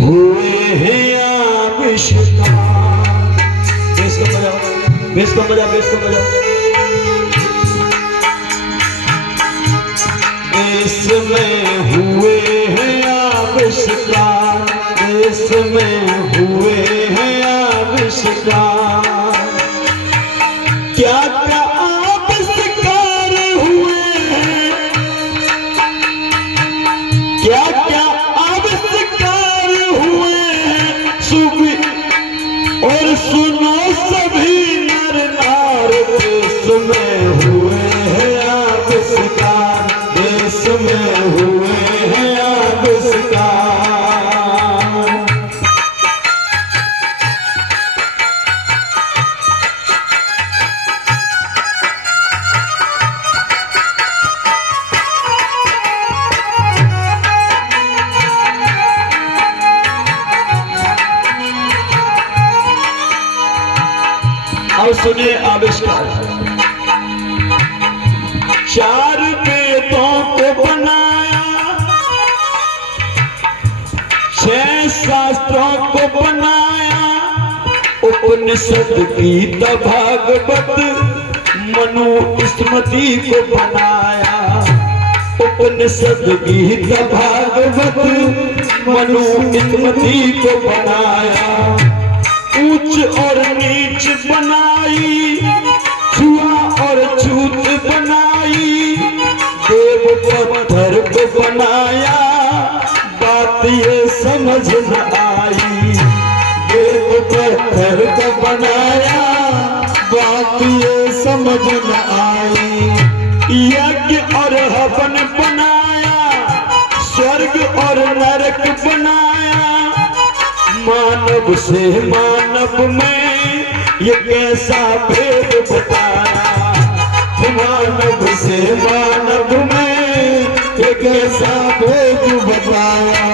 हुए हैं आविष्कार। बेस को बजाओ, बेस को बजाओ, बेस को बजाओ। देश में हुए हैं आविष्कार, देश में हुए हैं आविष्कार। क्या क्या आविष्कार हुए हैं, क्या क्या आविष्कार हुए हैं। और सुनो सभी नर नार, देश में हुए हैं आविष्कार, देश में हुए हैं आविष्कार। और सुने आविष्कार। 4 वेदों को बनाया, 6 शास्त्रों को बनाया, उपनिषद गीता भागवत मनु स्मृति को बनाया। उपनिषद गीता भागवत मनु स्मृति को बनाया। ऊंच और नीच बनाई, छुआ और छूत बनाई। देव पत्थर को बनाया, बात ये समझ न आई। देव पत्थर को बनाया, बात ये समझ न आई। यज्ञ और हवन बनाया, स्वर्ग और नरक बनाया। मानव से मानव में ये कैसा भेद बताया। मानव से मानव में ये कैसा भेद बताया।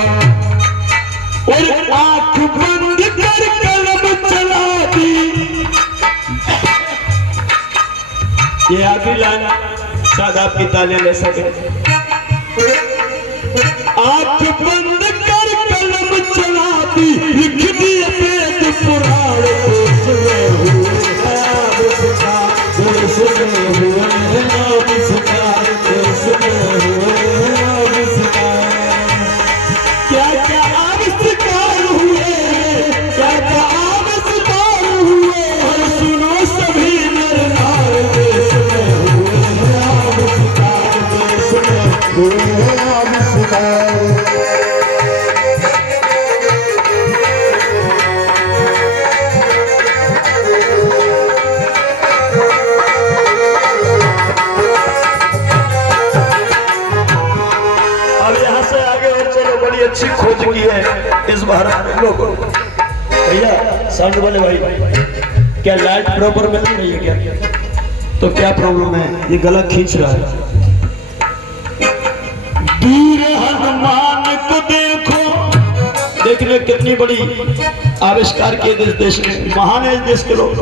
और आंख बंद कर कलम चला दी। ये आखिरी लाइन शायद आपकी तालियां ले सके। आंख बंद कर कलम चला दी, लिख दिए वेद पुराण। देश में हुए हैं आविष्कार, देश में हुए हैं आविष्कार, देश में हुए हैं आविष्कार। क्या क्या आविष्कार हुए, क्या क्या आविष्कार हुए। और सुनो सभी नर नार, देश में हुए हैं आविष्कार, देश में हुए हैं आविष्कार। अच्छी खोज की है इस बार लोगों। भैया साउंड वाले भाई, क्या लाइट प्रॉपर मिल रही है क्या? तो क्या प्रॉब्लम है? ये गला खींच रहा है। वीर हनुमान को देखो, देखने कितनी बड़ी आविष्कार किए देश में, महान है देश के लोग।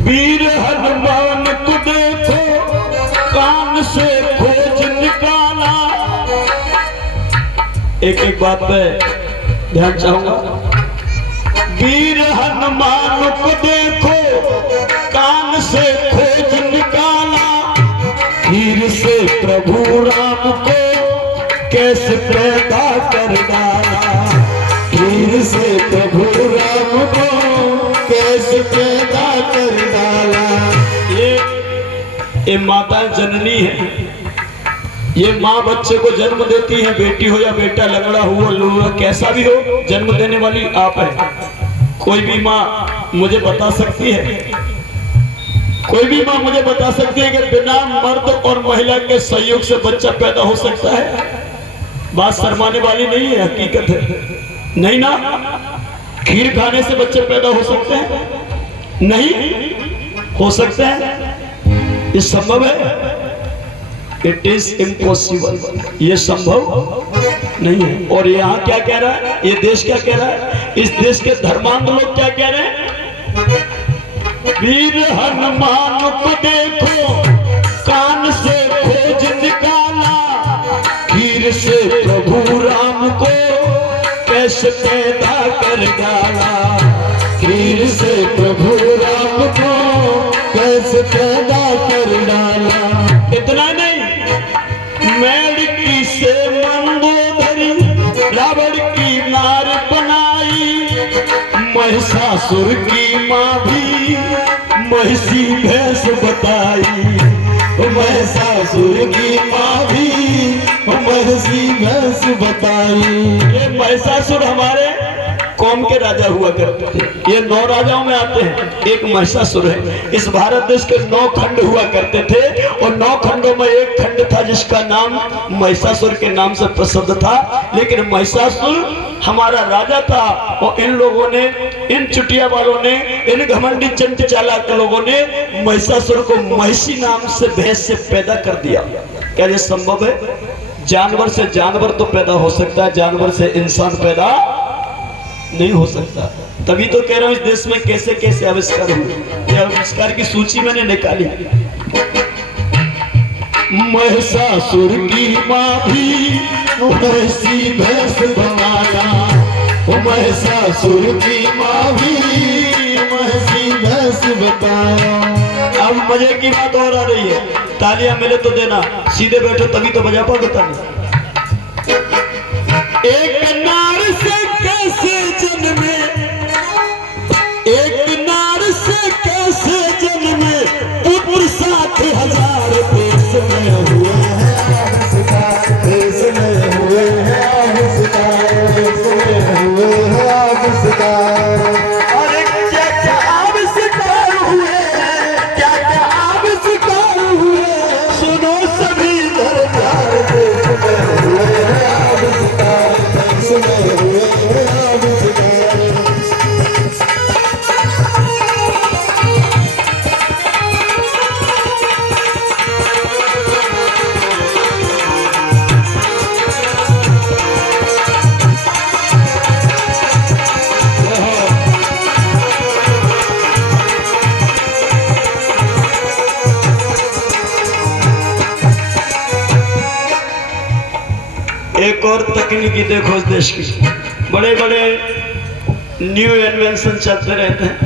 वीर हनुमान को देखो, कान से खोज निकाला। एक एक बात पे ध्यान चाहूंगा। वीर हनुमान को देखो, कान से खोज निकाला। हीर से प्रभु राम को कैसे पैदा कर डाला। हीर से प्रभु राम को कैसे पैदा कर डाला। ये माता जननी है। ये माँ बच्चे को जन्म देती है, बेटी हो या बेटा, लंगड़ा हुआ लूला, कैसा भी हो, जन्म देने वाली आप है। कोई भी माँ मुझे बता सकती है, कोई भी माँ मुझे बता सकती है कि बिना मर्द और महिला के सहयोग से बच्चा पैदा हो सकता है? बात शर्माने वाली नहीं है, हकीकत है। नहीं ना? खीर खाने से बच्चे पैदा हो सकते हैं? नहीं हो सकते हैं। ये संभव है? It is impossible. ये संभव नहीं है। और यहाँ क्या कह रहा है? ये देश क्या कह रहा है? इस देश के धर्मांध लोग क्या कह रहे हैं? वीर हनुमान को देखो, कान से खोज निकाला। खीर से से प्रभु राम को कैसे पैदा कर डाला, खीर से प्रभु राम को कैसे पैदा कर डाला। इतना नहीं, मेढकी से मंदोदरी रावण की नार बनाई, महिषासुर की माँ भी महिषी भैंस बताई, महिषासुर की माँ भी महिषी भैंस बताई। ये महिषासुर हमारे कौम के राजा हुआ करते थे। ये 9 राजाओं में आते हैं, एक महिषासुर है। इस भारत देश के 9 खंड हुआ करते थे और 9 खंडों में एक खंड था जिसका नाम महिषासुर के नाम से प्रसिद्ध था। लेकिन महिषासुर हमारा राजा था और इन लोगों ने, इन चुटिया वालों ने, इन घमंडी चंट चालाक लोगों ने महिषासुर को महिषी नाम से भैंस से पैदा कर दिया। क्या ये संभव है? जानवर से जानवर तो पैदा हो सकता है, जानवर से इंसान पैदा नहीं हो सकता। तभी तो कह रहा हूं इस देश में कैसे कैसे आविष्कार हुए। ये आविष्कार की सूची मैंने निकाली। महिषासुर की माँ भी महिषी भैंस बनाया, महिषासुर की माँ भी महिषी भैंस बताया। अब मजे की बात और आ रही है, तालियां मिले तो देना, सीधे बैठो तभी तो बजा पाओगे ताली। एक नार से कैसे जन्मे, एक नार से कैसे जन्मे पुत्र 7,000 देश में हुए हैं आविष्कार, देश में हुए हैं आविष्कार, देश में हुए हैं आविष्कार। अरे क्या क्या आविष्कार हुए हैं, क्या क्या आविष्कार हुए, सुनो सभी सरकार देश में हुए हैं आविष्कार, देश में हुए हैं आविष्कार। एक और तकनीकी देखो इस देश की, बड़े बड़े न्यू इन्वेंशन चलते रहते हैं।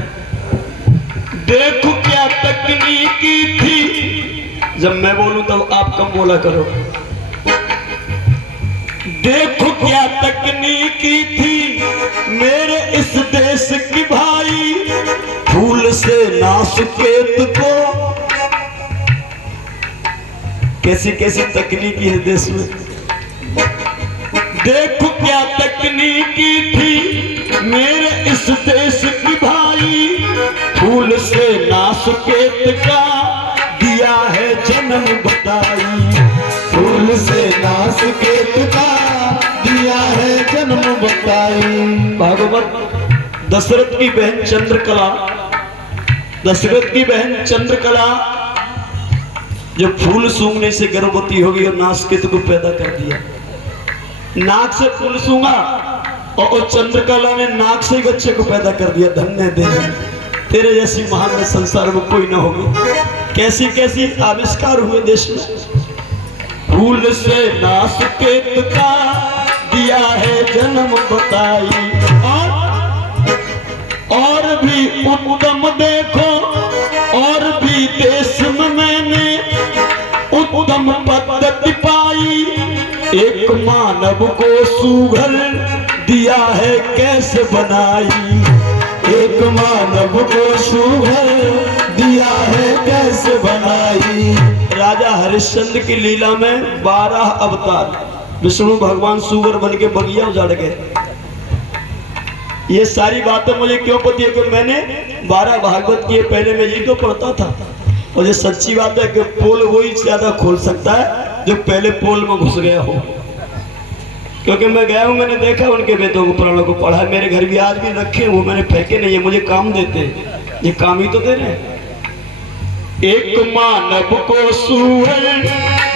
देखो क्या तकनीकी थी, जब मैं बोलूं तब आप कम बोला करो। देखो क्या तकनीकी थी मेरे इस देश की भाई, फूल से नासुकेत को, कैसी कैसी तकनीकी है देश में। देखो क्या तकनीकी थी मेरे इस देश की भाई, फूल से नासुकेत का दिया है जन्म बताई, फूल से नासुकेत का दिया है जन्म बताई। भागवत दशरथ की बहन चंद्रकला, दशरथ की बहन चंद्रकला जब फूल सूंघने से गर्भवती होगी और नासुकेत को पैदा कर दिया। नाक से फूल सूंघा और चंद्रकला ने नाक से ही बच्चे को पैदा कर दिया। धन्य देवी, तेरे जैसी महान संसार में कोई ना होगी। कैसी कैसी आविष्कार हुए देश में। फूल से नासुकेत का दिया है जन्म बताई, और भी उत्तम देखो, और भी देश में मैंने उत्तम पद्धति पाई, एक मानव को सुघर दिया है कैसे बनाई, एक मानव को सुघर दिया है कैसे बनाई। राजा हरिश्चंद्र की लीला में 12 अवतार, विष्णु भगवान सुगर बन के बगिया उजाड़ गए। ये सारी बातें मुझे क्यों पता है कि मैंने 12 भागवत किए, पहले मैं यही तो पढ़ता था। और ये सच्ची बात है कि पोल वही ज्यादा खोल सकता है जो पहले पोल में घुस गया हो, क्योंकि मैं गया हूं, मैंने देखा उनके वेदों को, पुराणों को पढ़ा। मेरे घर भी आज भी रखे, वो मैंने फेंके नहीं है, मुझे काम देते, ये काम ही तो दे रहे हैं। एक मानव को सुअर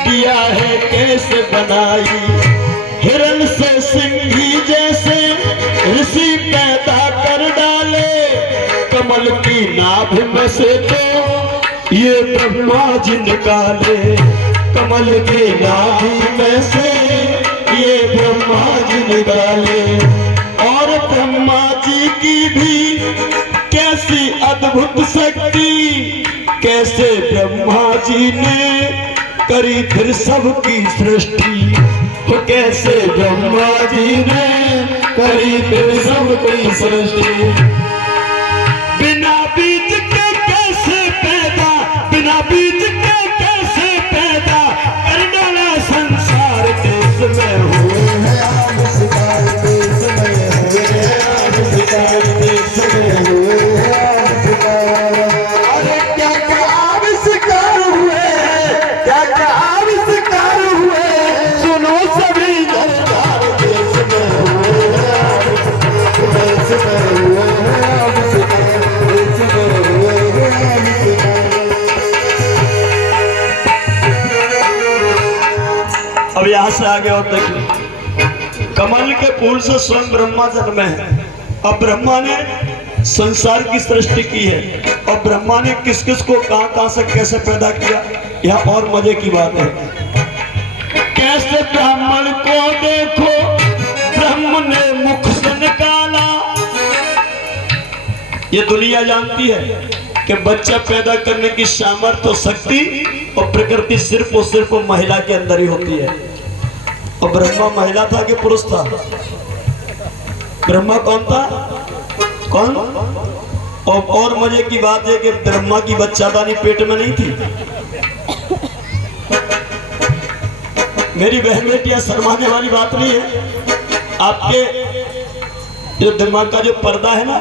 दिया है कैसे बनाई, हिरण से सिंही जैसे ऋषि पैदा कर डाले, कमल की नाभ में से तो ये ब्रह्मा जी निकाले, कमल की नाभि में से ये निकाले। और ब्रह्मा जी की भी कैसी अद्भुत शक्ति, कैसे ब्रह्मा जी ने करी फिर सबकी सृष्टि। तो कैसे ब्रह्मा जी ने करी फिर सबकी सृष्टि। बिना बीज के कैसे पैदा, बिना बीज के कैसे पैदा कर डाला संसार। देश में हुए है आविष्कार, देश में हुए हैं आविष्कार, देश में हुए हैं आविष्कार। अरे क्या क्या आविष्कार हुए हैं, क्या क्या आविष्कार हुए हैं, सुनो सभी सरकार। देश में हुए हैं आविष्कार, देश में हुए हैं आविष्कार, देश में हुए हैं आविष्कार। अब यहाँ से आगे और देखिए, कमल के फूल से स्वयं ब्रह्मा जन्मे हैं। अब ब्रह्मा ने संसार की सृष्टि की है और ब्रह्मा ने किस किस को कहां से कैसे पैदा किया। यह और मजे की बात है। कैसे ब्राह्मण को देखो ब्रह्म ने मुख से निकाला। ये दुनिया जानती है कि बच्चा पैदा करने की सामर्थ्य और शक्ति और प्रकृति सिर्फ और सिर्फ महिला के अंदर ही होती है। और ब्रह्मा महिला था कि पुरुष था? ब्रह्मा कौन था? कौन? और मजे की बात है कि ब्रह्मा की बच्चादानी पेट में नहीं थी। मेरी बहन बेटियां शर्माने वाली बात नहीं है। आपके जो दिमाग का जो पर्दा है ना,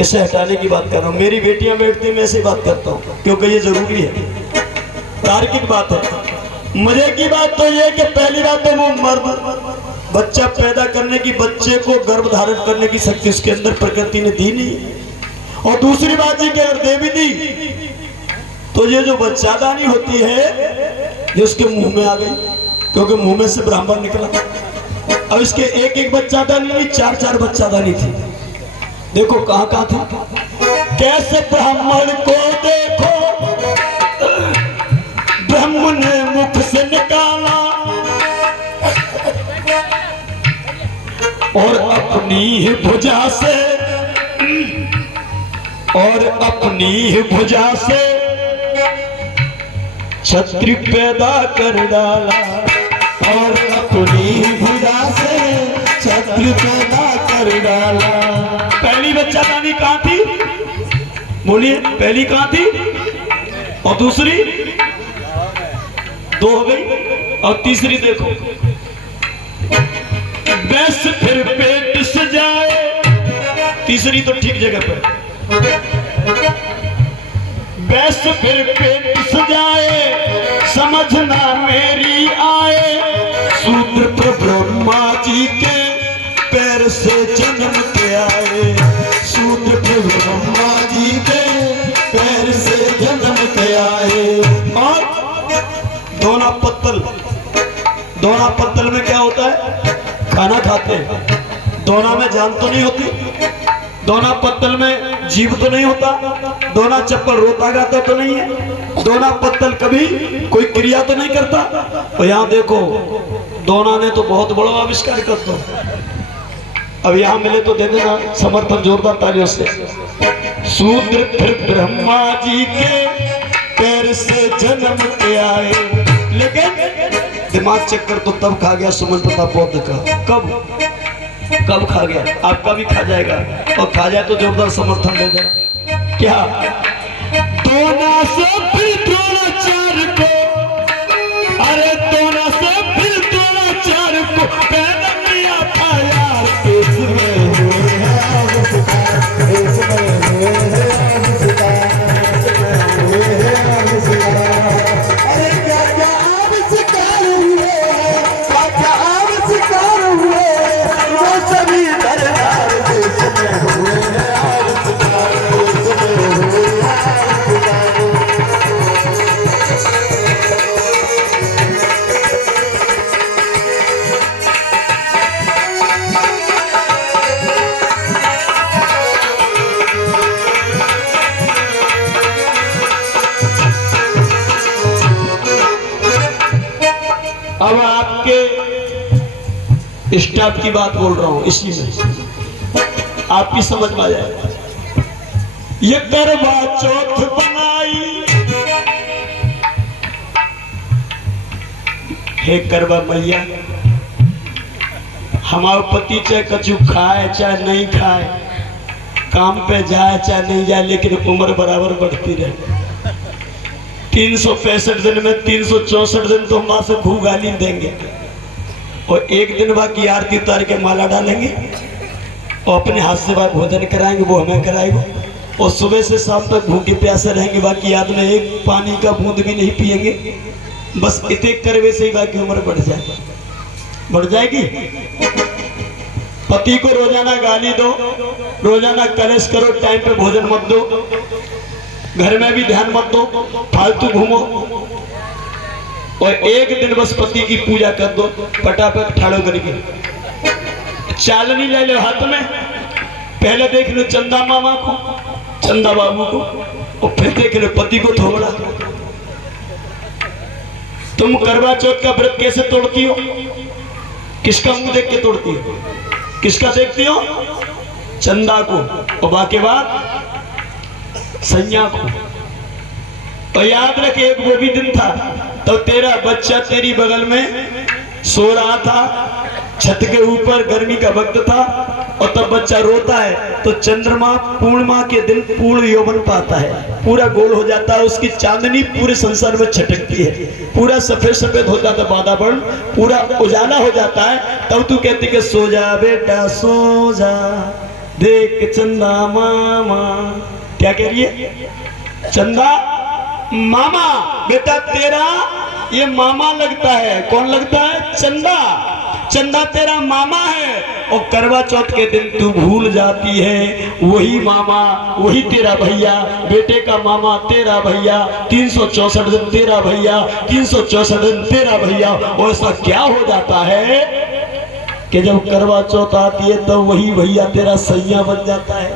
इसे हटाने की बात कर रहा हूँ। मेरी बेटियां बैठती मैं ऐसी बात करता हूँ क्योंकि ये जरूरी है, तार्किक बात है। मजे की बात तो ये कि पहली बात तो वो मर्द बच्चा पैदा करने की, बच्चे को गर्भ धारण करने की शक्ति उसके अंदर प्रकृति ने दी नहीं। और दूसरी बात ये कि अगर दे भी दी तो ये जो बच्चादानी होती है ये उसके मुंह में आ गई, क्योंकि मुंह में से ब्राह्मण निकला। अब इसके एक एक बच्चादानी नहीं, चार चार बच्चादानी थी। देखो कहां कहां था। कैसे ब्राह्मण को देखो ब्रह्म ने मुख से निकाला और अपनी ही भुजा से, और अपनी ही भुजा से छत्री पैदा कर डाला। और अपनी ही भुजा से छत्र पैदा कर डाला। पहली बच्चादानी कहां थी? बोलिए, पहली कहां थी? और दूसरी? दो हो गई। और तीसरी देखो, बस फिर पेट सजाए। तीसरी तो ठीक जगह पर। बस फिर पेट सजाए समझना मेरी आए। सूत्र पर ब्रह्मा जी के पैर से जन्म के आए। सूत्र पर ब्रह्मा जी के पैर से जन्म के आए। और दोना पत्तल, दोना पत्तल में क्या होता है? खाना खाते हैं। दोना में जान तो नहीं होती, दोना पत्तल में जीव तो नहीं होता, दोना चप्पल रोता गाता तो नहीं है, दोना पत्तल कभी कोई क्रिया तो नहीं करता। और यहाँ देखो, दोना ने तो बहुत बड़ा आविष्कार कर दो। अब यहाँ मिले तो दे देना समर्थन जोरदार तालियों से। सूत्र फिर ब्रह्मा जी के पैर से जन्म के आए। लेकिन दिमाग चक्कर तो तब खा गया सुमन प्रताप बौद्ध का। कब खा गया? आपका भी खा जाएगा, और खा जाए तो जोरदार समर्थन दे देना। क्या दोना से फिर द्रोणाचार्य को, अरे दोना से फिर द्रोणाचार्य को पैदा किया था यार। इसमें हुए हैं आविष्कार, इसमें हुए हैं आविष्कार, इसमें हुए हैं आविष्कार। अरे क्या क्या आविष्कार हुए हैं, क्या क्या आविष्कार हुए हैं, वो सभी दरबार। देश में हुए हैं आविष्कार, देश में हुए हैं आविष्कार। स्टाफ की बात बोल रहा हूं, इसी में आपकी समझ में आ जाएगा। ये करवा चौथ बनाई, हे करवा मैया, हमारा पति चाहे कछु खाए चाहे नहीं खाए, काम पे जाए चाहे नहीं जाए, लेकिन उम्र बराबर बढ़ती रहे। 365 दिन में 364 दिन तो माँ से खूब गाली देंगे, और एक दिन बाद की आरती उतार के माला डालेंगे और अपने हाथ से बाद भोजन कराएंगे, वो हमें कराएंगे, और सुबह से शाम तक भूखे प्यासे रहेंगे। बाकी याद में एक पानी का बूंद भी नहीं पिएंगे। बस इतने करवे से ही बाकी उम्र बढ़ जाएगी। पति को रोजाना गाली दो, रोजाना कलेश करो, टाइम पे भोजन मत दो, घर में भी ध्यान मत दो, फालतू घूमो, और एक दिन बस पति की पूजा कर दो, पटापट ठाड़ो करके। चालनी ले लो हाथ में, पहले देख लो चंदा मामा को, चंदा बाबू को, और फिर देख लो पति को थोड़ा। तुम करवा चौथ का व्रत कैसे तोड़ती हो? किसका मुंह देख के तोड़ती हो? किसका देखती हो? चंदा को, और बाकी बात सैया को। तो याद रखे, एक वो भी दिन था तो तेरा बच्चा तेरी बगल में सो रहा था, छत के ऊपर, गर्मी का वक्त था, और तब बच्चा रोता है तो चंद्रमा पूर्णिमा के दिन पूर्ण यौवन पाता है, पूरा गोल हो जाता है, उसकी चांदनी पूरे संसार में छटकती है, पूरा सफेद सफेद हो जाता है वातावरण, पूरा उजाला हो जाता है। तब तू कहती कि सो जा बेटा सो जा, देख चंदा मामा। क्या कह रही है? चंदा मामा, बेटा तेरा ये मामा लगता है। कौन लगता है? चंदा। चंदा तेरा मामा है, और करवा चौथ के दिन तू भूल जाती है वही मामा, वही तेरा भैया, बेटे का मामा तेरा भैया, 364 दिन तेरा भैया, 364 दिन तेरा भैया। और ऐसा क्या हो जाता है कि जब करवा चौथ आती है तो वही भैया तेरा सैया बन जाता है।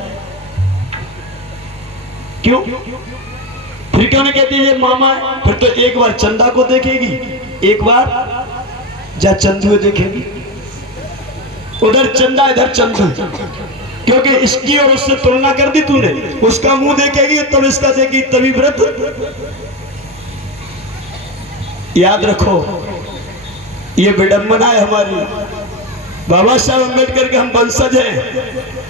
क्यों? फिर क्यों नहीं कहती ये मामा है? फिर तो एक बार चंदा को देखेगी, एक बार जा चंदू देखेगी, उधर चंदा इधर चंदू, क्योंकि इसकी और उससे तुलना कर दी तूने। उसका मुंह देखेगी तब इसका देखेगी, तभी व्रत। याद रखो, ये विडंबना है हमारी। बाबा साहब अम्बेडकर के हम वंशज हैं,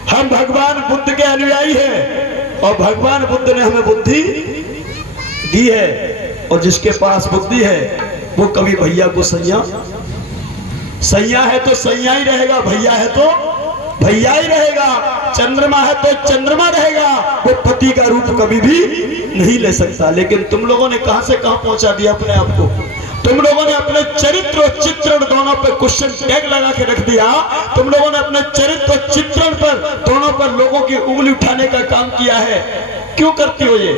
हम भगवान बुद्ध के अनुयायी हैं, और भगवान बुद्ध ने हमें बुद्धि दी है, और जिसके पास बुद्धि है वो कभी भैया को सैया है तो सैया ही रहेगा, भैया है तो भैया ही रहेगा, चंद्रमा है तो चंद्रमा रहेगा, वो पति का रूप कभी भी नहीं ले सकता। लेकिन तुम लोगों ने कहां से कहां पहुंचा दिया अपने आप को। तुम लोगों ने अपने चरित्र और चित्रण दोनों पर क्वेश्चन टैग लगा के रख दिया। तुम लोगों ने अपने चरित्र और चित्रण पर दोनों पर लोगों की उंगली उठाने का काम किया है। क्यों करती हो ये?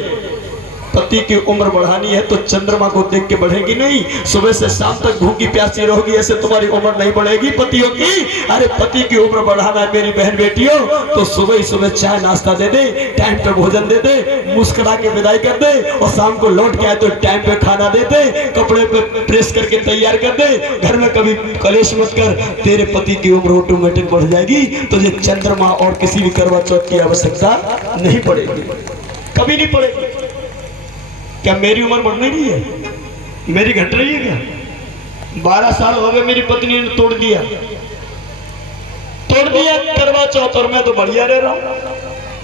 पति की उम्र बढ़ानी है तो चंद्रमा को देख के बढ़ेगी नहीं, सुबह से शाम तक भूखी प्यासी रहोगी, ऐसे तुम्हारी उम्र नहीं बढ़ेगी पतियों की। अरे पति की उम्र बढ़ाना है मेरी बहन बेटियों, तो सुबह ही सुबह चाय नाश्ता दे दे, टाइम पे भोजन दे दे, मुस्कुरा के विदाई कर दे, और शाम को लौट के आए तो टाइम पे खाना दे दे, कपड़े पे प्रेस करके तैयार कर दे, घर में कभी कलेश मत कर, तेरे पति की उम्र ऑटोमेटिक बढ़ जाएगी। तुझे चंद्रमा और किसी भी करवा चौथ की आवश्यकता नहीं पड़ेगी, कभी नहीं पड़ेगी। क्या मेरी उम्र बढ़ नहीं रही है? मेरी घट रही है क्या? 12 साल हो गए मेरी पत्नी ने तोड़ दिया करवा चौथ, और मैं तो बढ़िया रह रहा हूं।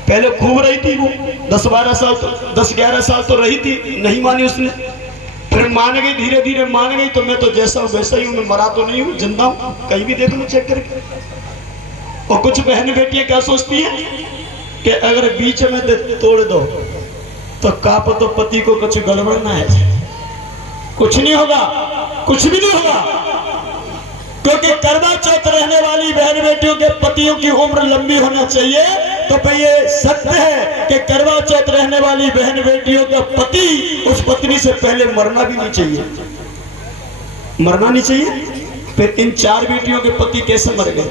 पहले खूब रही थी वो, 10-12 साल, 10-11 साल तो रही थी, नहीं मानी उसने, फिर मान गई, धीरे धीरे मान गई। तो मैं तो जैसा हूं वैसा ही हूं, मैं मरा तो नहीं हूं, जिंदा हूं, कहीं भी देख लो चेक करके। और कुछ बहन बेटियां क्या सोचती है कि अगर बीच में तोड़ दो तो काप तो पति को कुछ गड़बड़ ना है, कुछ नहीं होगा, कुछ भी नहीं होगा, क्योंकि करवा चौथ रहने वाली बहन बेटियों के पतियों की उम्र लंबी होना चाहिए। तो भाई ये सत्य है कि करवा चौथ रहने वाली बहन बेटियों का पति उस पत्नी से पहले मरना भी नहीं चाहिए, मरना नहीं चाहिए। फिर इन 4 बेटियों के पति कैसे मर गए?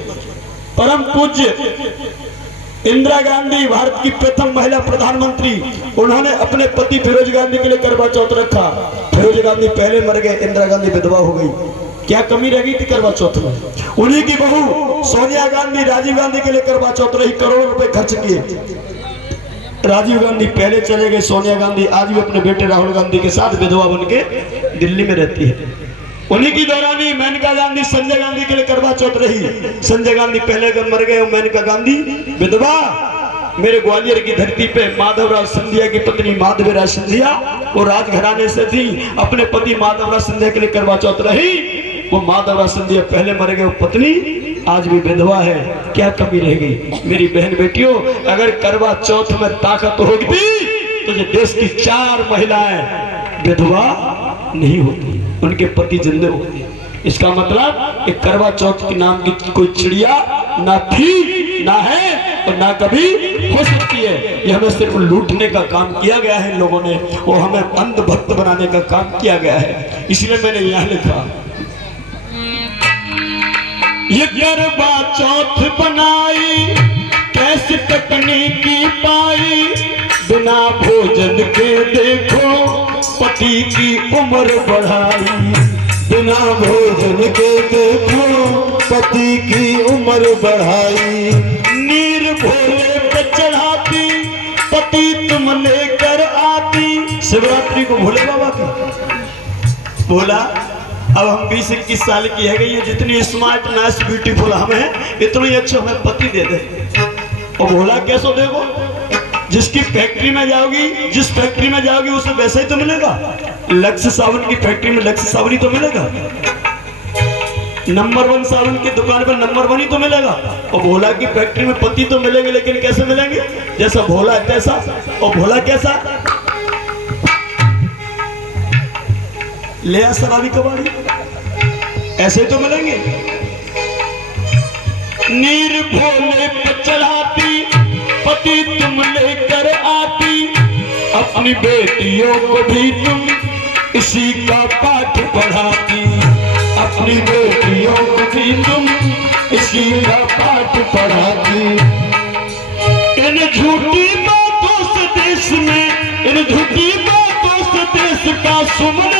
परम पूज्य इंदिरा गांधी, भारत की प्रथम महिला प्रधानमंत्री, उन्होंने अपने पति फिरोज गांधी के लिए करवा चौथ रखा। फिरोज गांधी पहले मर गए, इंदिरा गांधी विधवा हो गई। क्या कमी रह गई थी करवा चौथ में? उन्हीं की बहू सोनिया गांधी राजीव गांधी के लिए करवा चौथ रही, करोड़ों रुपए खर्च किए। राजीव गांधी पहले चले गए, सोनिया गांधी आज भी अपने बेटे राहुल गांधी के साथ विधवा बन के दिल्ली में रहती है। उन्हीं की दौरानी मेनका गांधी संजय गांधी के लिए करवा चौथ रही। संजय गांधी पहले मर गए, मेनका गांधी विधवा। मेरे ग्वालियर की धरती पे माधवराव सिंधिया की पत्नी माधवीराव सिंधिया, वो राजघराने से थी, अपने पति माधवराव सिंधिया के लिए करवा चौथ रही। वो माधवराव सिंधिया पहले मर गए, वो पत्नी आज भी विधवा है। क्या कमी रह गई? मेरी बहन बेटियों, अगर करवा चौथ में ताकत होगी तो ये देश की 4 महिलाएं विधवा नहीं होती, उनके पति जिंदे होते। इसका मतलब एक करवा चौथ के नाम की कोई चिड़िया ना थी, ना है और ना कभी हो सकती है। ये हमें सिर्फ लूटने का काम किया गया है इन लोगों ने, और हमें अंधभक्त बनाने का काम किया गया है। इसलिए मैंने यहाँ लिखा, ये करवा चौथ बनाई कैसे तकनीकी पाई, बिना भोजन के देखो पति की उम्र बढ़ाई। बिना भोजन के देखो पति की उम्र बढ़ाई। नीर भोले पे चढ़ाती पति तुम लेकर आती। शिवरात्रि को भोले बाबा की बोला, अब हम 20-21 साल की है गई, जितनी स्मार्ट नाइस ब्यूटीफुल हम हैं, इतनी अच्छे हमें पति दे दे। और भोला कैसे देखो, जिसकी फैक्ट्री में जाओगी, जिस फैक्ट्री में जाओगी उसे वैसा ही तो मिलेगा। लक्ष्य साबुन की फैक्ट्री में लक्ष्य साबुन ही तो मिलेगा, नंबर 1 साबुन की दुकान पर नंबर 1 ही तो मिलेगा। और भोला की फैक्ट्री में पति तो मिलेंगे, लेकिन कैसे मिलेंगे? जैसा भोला तैसा। और भोला कैसा? ले आ शराबी कबाड़ी, ऐसे तो मिलेंगे। नीर भोले पे चढ़ाती पति तुम लेकर आती, अपनी बेटियों को भी तुम इसी का पाठ पढ़ाती। अपनी बेटियों को भी तुम इसी का पाठ पढ़ाती। इन झूठी बातों से देश में, इन झूठी बातों से देश का सुमन